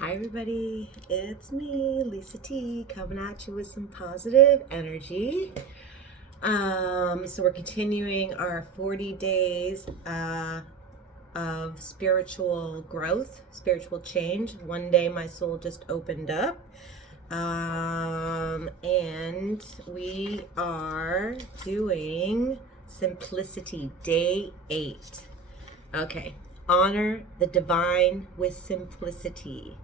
Hi everybody, it's me, LisaT, coming at you with some positive energy. So we're continuing our 40 days of spiritual growth, spiritual change. One day my soul just opened up. And we are doing simplicity, day 8. Okay, honor the divine with simplicity.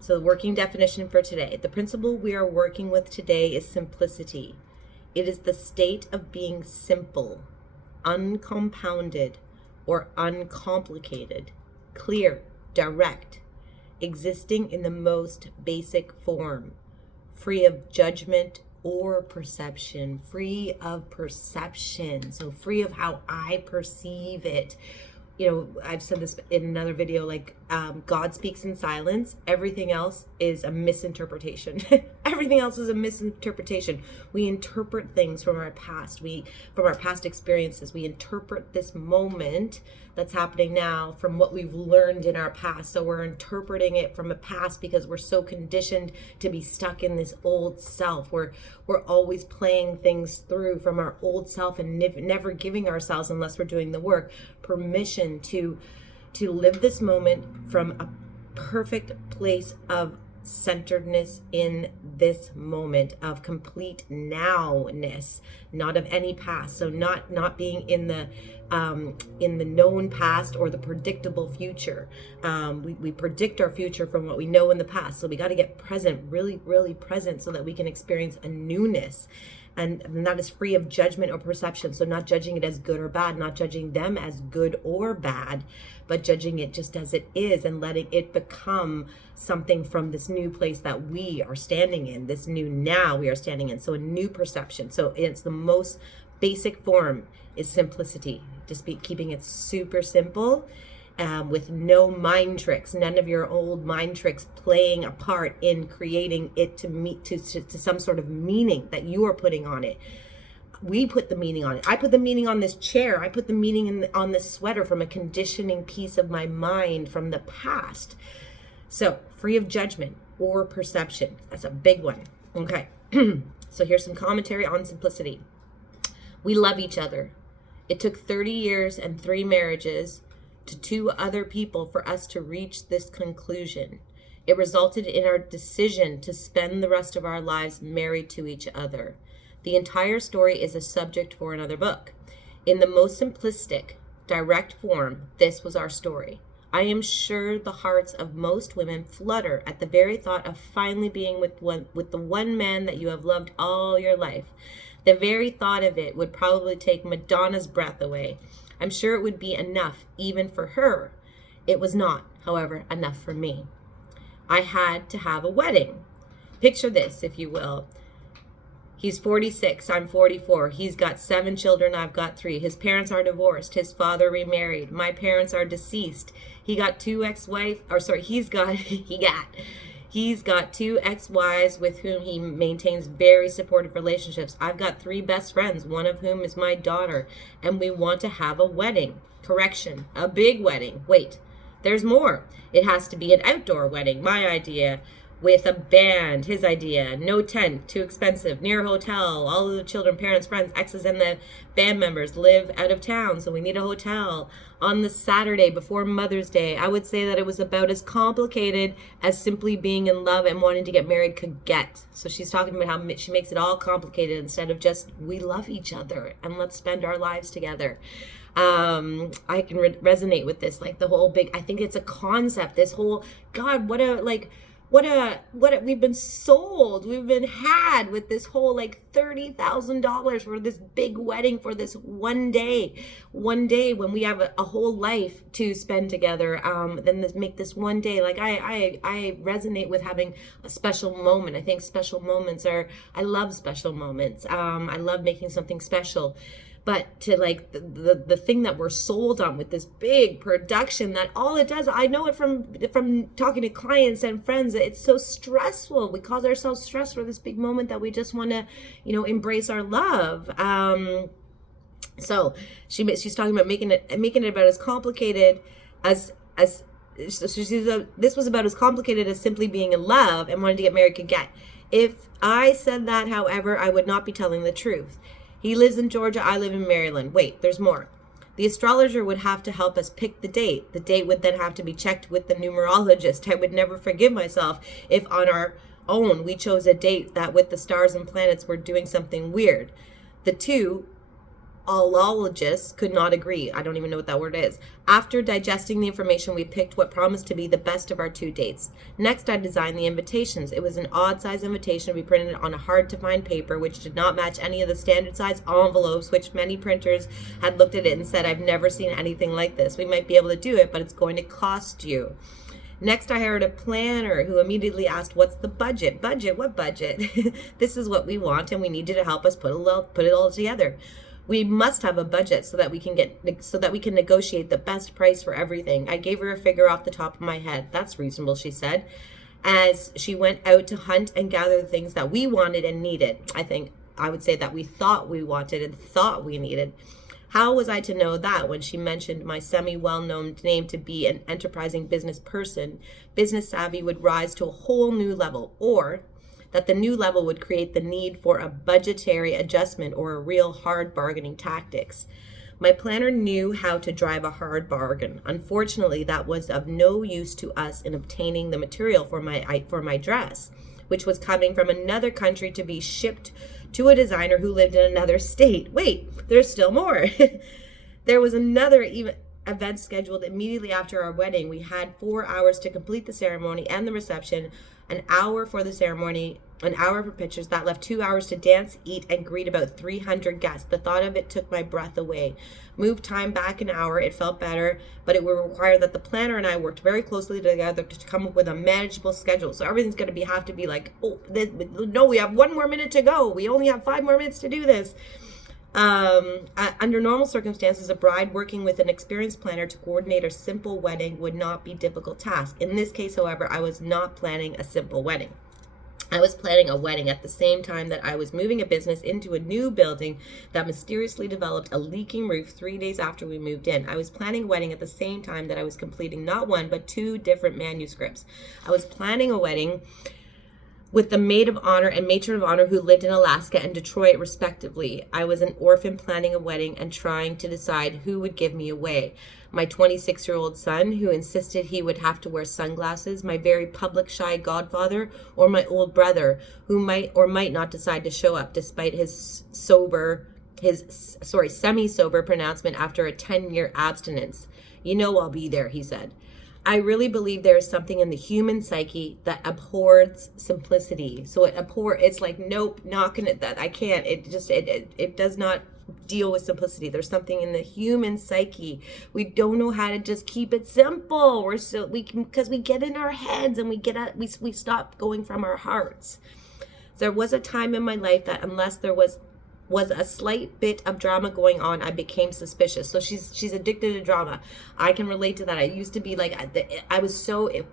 So the working definition for today. The principle we are working with today is simplicity. It is the state of being simple, uncompounded, or uncomplicated, clear, direct, existing in the most basic form, free of judgment or perception, free of perception, so free of how I perceive it. You know, I've said this in another video, like God speaks in silence. Everything else is a misinterpretation. Everything else is a misinterpretation. We interpret things from our past. From our past experiences, we interpret this moment that's happening now from what we've learned in our past. So we're interpreting it from a past because we're so conditioned to be stuck in this old self. We're always playing things through from our old self and never giving ourselves, unless we're doing the work, permission to live this moment from a perfect place of centeredness in this moment, of complete nowness, not of any past. So not being in the known past or the predictable future. We predict our future from what we know in the past. So we got to get present, really, really present, so that we can experience a newness. And that is free of judgment or perception. So not judging it as good or bad, not judging them as good or bad, but judging it just as it is and letting it become something from this new place that we are standing in, this new now we are standing in. So a new perception. So it's the most basic form is simplicity. Just keeping it super simple. With no mind tricks, none of your old mind tricks playing a part in creating it to some sort of meaning that you are putting on it. We put the meaning on it. I put the meaning on this chair. I put the meaning on this sweater from a conditioning piece of my mind from the past. So free of judgment or perception. That's a big one. Okay. So here's some commentary on simplicity. We love each other. It took 30 years and 3 marriages to 2 other people for us to reach this conclusion. It resulted in our decision to spend the rest of our lives married to each other. The entire story is a subject for another book. In the most simplistic, direct form, this was our story. I am sure the hearts of most women flutter at the very thought of finally being with the one man that you have loved all your life. The very thought of it would probably take Madonna's breath away. I'm sure it would be enough even for her. It was not, however, enough for me. I had to have a wedding. Picture this, if you will. He's 46, I'm 44. He's got 7 children, I've got 3. His parents are divorced. His father remarried. My parents are deceased. He's got 2 ex-wives with whom he maintains very supportive relationships. I've got 3 best friends, one of whom is my daughter, and we want to have a wedding. Correction, a big wedding. Wait, there's more. It has to be an outdoor wedding, my idea, with a band, his idea. No tent, too expensive, near a hotel. All of the children, parents, friends, exes, and the band members live out of town, so we need a hotel. On the Saturday before Mother's Day, I would say that it was about as complicated as simply being in love and wanting to get married could get. So she's talking about how she makes it all complicated instead of just, we love each other and let's spend our lives together. I can resonate with this, like the whole big, I think it's a concept, this whole, God, what we've been sold, we've been had with this whole like $30,000 for this big wedding for this one day when we have a whole life to spend together. Then make this one day, like I resonate with having a special moment. I think special moments I love special moments. I love making something special. But to like the thing that we're sold on with this big production, that all it does, I know it from talking to clients and friends, it's so stressful. We cause ourselves stress for this big moment that we just want to, embrace our love. So she's talking about making it about as complicated as this was about as complicated as simply being in love and wanting to get married could get. If I said that, however, I would not be telling the truth. He lives in Georgia, I live in Maryland. Wait, there's more. The astrologer would have to help us pick the date. The date would then have to be checked with the numerologist. I would never forgive myself if on our own we chose a date that with the stars and planets were doing something weird. The two allologists could not agree. I don't even know what that word is. After digesting the information, we picked what promised to be the best of our two dates. Next, I designed the invitations. It was an odd size invitation we printed on a hard to find paper, which did not match any of the standard size envelopes, which many printers had looked at it and said, I've never seen anything like this. We might be able to do it, but it's going to cost you. Next, I hired a planner who immediately asked, what's the budget? Budget? What budget? This is what we want, and we need you to help us put it all together. We must have a budget so that we can negotiate the best price for everything. I gave her a figure off the top of my head. That's reasonable, she said, as she went out to hunt and gather the things that we wanted and needed. I would say that we thought we wanted and thought we needed. How was I to know that when she mentioned my semi-well-known name to be an enterprising business person? Business savvy would rise to a whole new level, or that the new level would create the need for a budgetary adjustment or a real hard bargaining tactics. My planner knew how to drive a hard bargain. Unfortunately, that was of no use to us in obtaining the material for my dress, which was coming from another country to be shipped to a designer who lived in another state. Wait, there's still more. There was another event scheduled immediately after our wedding. We had 4 hours to complete the ceremony and the reception, an hour for the ceremony, an hour for pictures. That left 2 hours to dance, eat, and greet about 300 guests. The thought of it took my breath away. Moved time back an hour, it felt better, but it would require that the planner and I worked very closely together to come up with a manageable schedule. So everything's going to have to be like, no, we have 1 more minute to go. We only have 5 more minutes to do this. Under normal circumstances, a bride working with an experienced planner to coordinate a simple wedding would not be a difficult task. In this case, however, I was not planning a simple wedding. I was planning a wedding at the same time that I was moving a business into a new building that mysteriously developed a leaking roof 3 days after we moved in. I was planning a wedding at the same time that I was completing not 1, but 2 different manuscripts. I was planning a wedding with the maid of honor and matron of honor who lived in Alaska and Detroit, respectively. I was an orphan planning a wedding and trying to decide who would give me away. My 26-year-old son, who insisted he would have to wear sunglasses, my very public shy godfather, or my old brother, who might or might not decide to show up despite his semi-sober pronouncement after a 10-year abstinence. You know I'll be there, he said. I really believe there is something in the human psyche that abhors simplicity. So it's like, nope, not gonna, that I can't. It does not deal with simplicity. There's something in the human psyche. We don't know how to just keep it simple. Because we get in our heads and we stop going from our hearts. There was a time in my life that unless there was a slight bit of drama going on, I became suspicious. So she's addicted to drama. I can relate to that. I used to be like,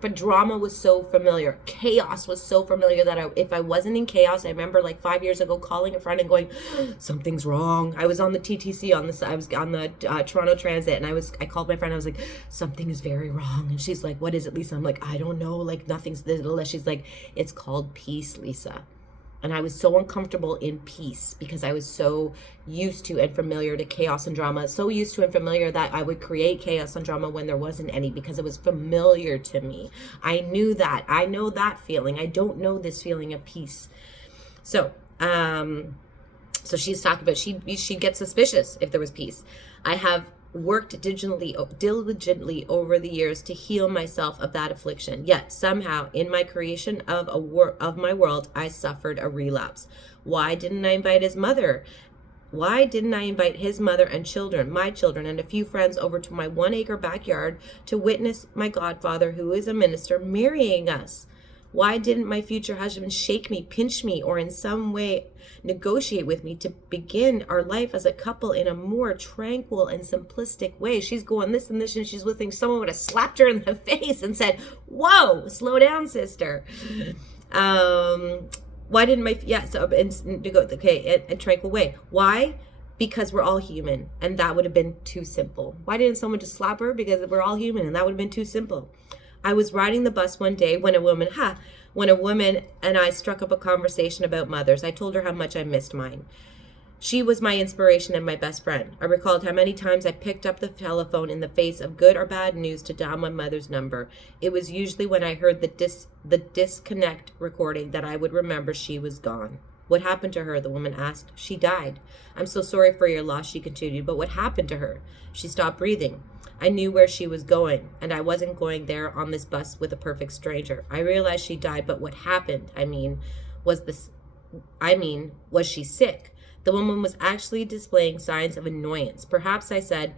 but drama was so familiar. Chaos was so familiar that if I wasn't in chaos, I remember like 5 years ago calling a friend and going, something's wrong. I was on the TTC I was on the Toronto Transit, and I called my friend. I was like, something is very wrong. And she's like, what is it, Lisa? I'm like, I don't know. Like nothing's this. She's like, it's called peace, Lisa. And I was so uncomfortable in peace because I was so used to and familiar to chaos and drama, so used to and familiar that I would create chaos and drama when there wasn't any because it was familiar to me. I knew that. I know that feeling. I don't know this feeling of peace. So she's talking about she gets suspicious if there was peace. I have worked diligently over the years to heal myself of that affliction. Yet somehow in my creation of my world, I suffered a relapse. Why didn't I invite his mother? Why didn't I invite his mother and children, my children, and a few friends over to my 1-acre backyard to witness my godfather, who is a minister, marrying us? Why didn't my future husband shake me, pinch me, or in some way negotiate with me to begin our life as a couple in a more tranquil and simplistic way? She's going this and this, and she's wishing someone would have slapped her in the face and said, whoa, slow down, sister. Why didn't a tranquil way. Why? Because we're all human, and that would have been too simple. Why didn't someone just slap her? Because we're all human, and that would have been too simple. I was riding the bus one day when a woman and I struck up a conversation about mothers. I told her how much I missed mine. She was my inspiration and my best friend. I recalled how many times I picked up the telephone in the face of good or bad news to dial my mother's number. It was usually when I heard the disconnect recording that I would remember she was gone. What happened to her? The woman asked. She died. I'm so sorry for your loss, she continued, but what happened to her? She stopped breathing. I knew where she was going, and I wasn't going there on this bus with a perfect stranger. I realized she died, but what happened, was she sick? The woman was actually displaying signs of annoyance. Perhaps, I said,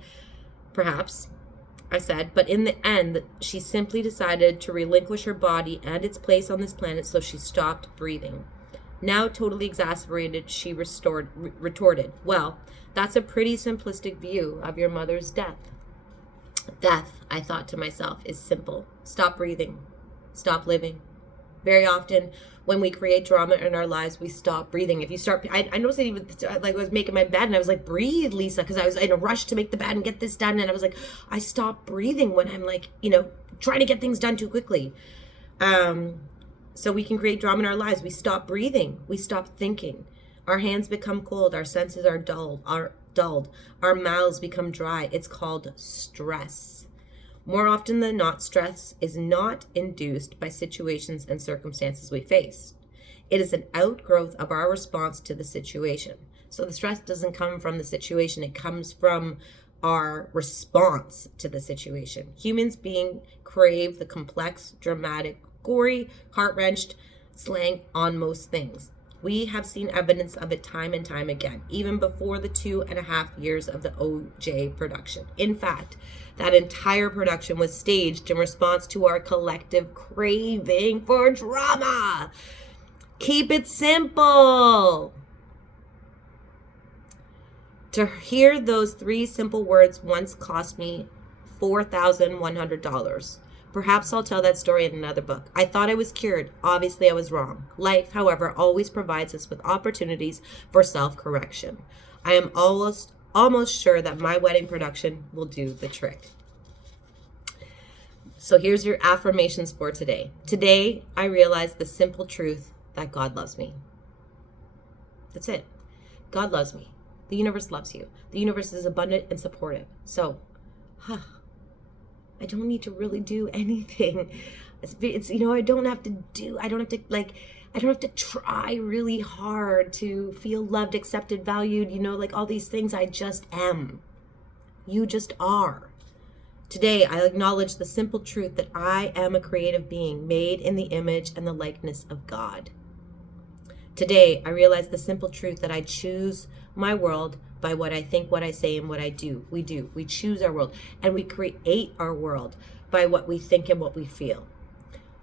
but in the end, she simply decided to relinquish her body and its place on this planet, so she stopped breathing. Now totally exasperated, she retorted, well, that's a pretty simplistic view of your mother's death. Death, I thought to myself, is simple. Stop breathing. Stop living. Very often, when we create drama in our lives, we stop breathing. If you start, I noticed it even, like I was making my bed and I was like, breathe, Lisa, because I was in a rush to make the bed and get this done. And I was like, I stop breathing when I'm like, trying to get things done too quickly. So we can create drama in our lives. We stop breathing. We stop thinking. Our hands become cold. Our senses are dulled. Our mouths become dry. It's called stress. More often than not, stress is not induced by situations and circumstances we face. It is an outgrowth of our response to the situation. So the stress doesn't come from the situation. It comes from our response to the situation. Humans being crave the complex, dramatic, gory, heart-wrenched slang on most things. We have seen evidence of it time and time again, even before the 2.5 years of the OJ production. In fact, that entire production was staged in response to our collective craving for drama. Keep it simple. To hear those 3 simple words once cost me $4,100. Perhaps I'll tell that story in another book. I thought I was cured. Obviously, I was wrong. Life, however, always provides us with opportunities for self-correction. I am almost sure that my wedding production will do the trick. So here's your affirmations for today. Today, I realized the simple truth that God loves me. That's it. God loves me. The universe loves you. The universe is abundant and supportive. So, I don't need to really do anything. I don't have to try really hard to feel loved, accepted, valued, all these things. I just am. You just are. Today, I acknowledge the simple truth that I am a creative being made in the image and the likeness of God. Today, I realize the simple truth that I choose my world by what I think, what I say, and what I do. We do. We choose our world. And we create our world by what we think and what we feel.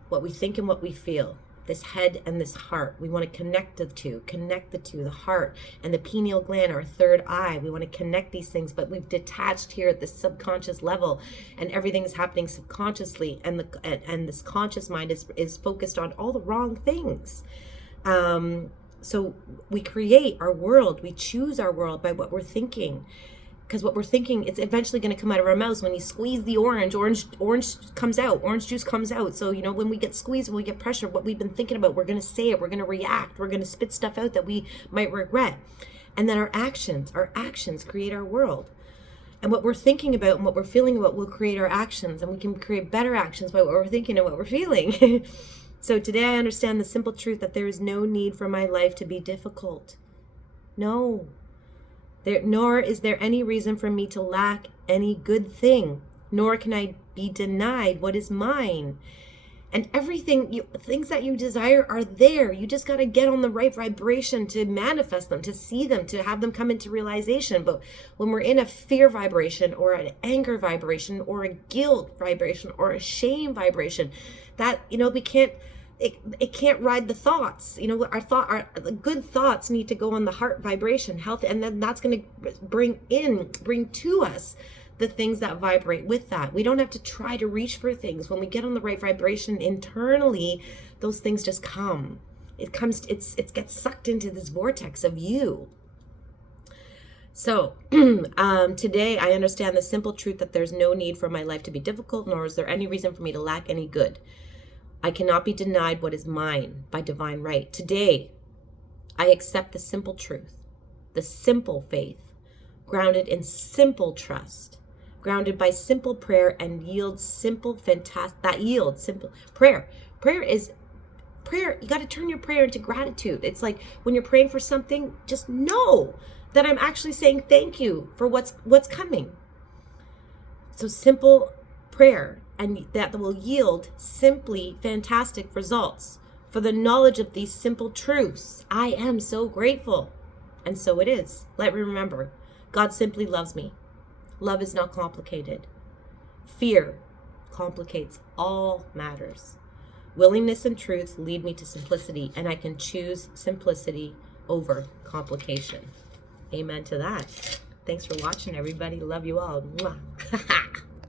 What we think and what we feel. This head and this heart. We want to connect the two, the heart and the pineal gland, our third eye. We want to connect these things, but we've detached here at the subconscious level, and everything is happening subconsciously, and this conscious mind is focused on all the wrong things. So we create our world. We choose our world by what we're thinking. Because what we're thinking, it's eventually going to come out of our mouths. When you squeeze the orange comes out, orange juice comes out. So, when we get squeezed, when we get pressure, what we've been thinking about, we're going to say it, we're going to react, we're going to spit stuff out that we might regret. And then our actions create our world. And what we're thinking about and what we're feeling about will create our actions. And we can create better actions by what we're thinking and what we're feeling. So today I understand the simple truth that there is no need for my life to be difficult. No. Nor is there any reason for me to lack any good thing, nor can I be denied what is mine. And things that you desire are there. You just got to get on the right vibration to manifest them, to see them, to have them come into realization. But when we're in a fear vibration or an anger vibration or a guilt vibration or a shame vibration, that, we can't, it can't ride the thoughts. Our good thoughts need to go on the heart vibration, health, and then that's going to bring to us the things that vibrate with that. We don't have to try to reach for things. When we get on the right vibration internally, those things just come. It gets sucked into this vortex of you. So today I understand the simple truth that there's no need for my life to be difficult, nor is there any reason for me to lack any good. I cannot be denied what is mine by divine right. Today I accept the simple truth, the simple faith, grounded in simple trust, grounded by simple prayer, and yields simple, fantastic, that yields simple prayer. Prayer, you got to turn your prayer into gratitude. It's like when you're praying for something, just know that I'm actually saying thank you for what's coming. So simple prayer, and that will yield simply fantastic results. For the knowledge of these simple truths, I am so grateful. And so it is. Let me remember, God simply loves me. Love is not complicated. Fear complicates all matters. Willingness and truth lead me to simplicity, and I can choose simplicity over complication. Amen to that. Thanks for watching, everybody. Love you all. Mwah.